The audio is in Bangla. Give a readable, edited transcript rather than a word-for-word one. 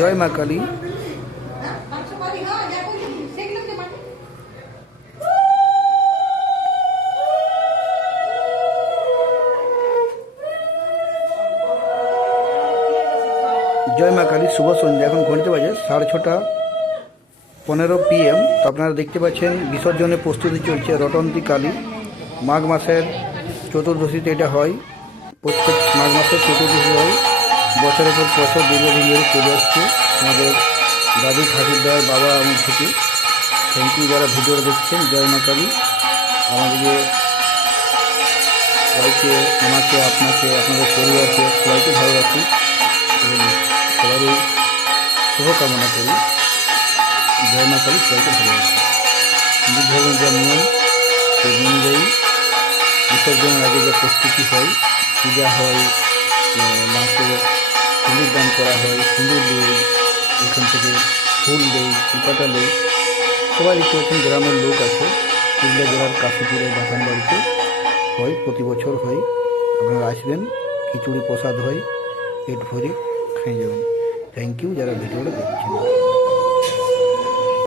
জয় মা কালী। জয় মা কালী। শুভ সন্ধ্যা। এখন ঘড়িতে বাজে 6:15 PM। তো আপনারা দেখতে পাচ্ছেন বিসর্জনের প্রস্তুতি চলছে। রটন্তী কালী মাঘ মাসের চতুর্দশীতে এটা হয়। প্রত্যেক মাঘ মাসের চতুর্দশী হয়। বছরের পর বছর দীর্ঘদিন ধরে চলে আসছে আমাদের দাদু ঠাকুরদার বাবা আমার থেকে। থ্যাংক ইউ যারা ভিডিওটা দেখছেন। জয় মা কালী। আমাদেরকে সবাইকে, আমাকে, আপনাকে, আপনাদের পরিবারকে সবাইকে ভালো রাখুন এবং সবারই শুভকামনা করি। জয় মা কালী। সবাইকে ভালো রাখুন। হিন্দু ধর্মের যা নিয়ম সেই অনুযায়ী বিসর্জনের আগে যে প্রস্তুতি হয়, পূজা হয়, মাকে সিঁদুর দান করা হয়, সিঁদুর দেই, এখান থেকে ফুল দেই, সুপাটা দেই। সবাই দেখতে পাচ্ছেন গ্রামের লোক আছে। পুরুলিয়া জেলার কাশীপুরে বাগান বাড়িতে হয়, প্রতি বছর হয়। আপনারা আসবেন, খিচুড়ি প্রসাদ হয়, পেট ভরে খেয়ে যাবেন। থ্যাংক ইউ যারা ভিডিওটা দেখছেন।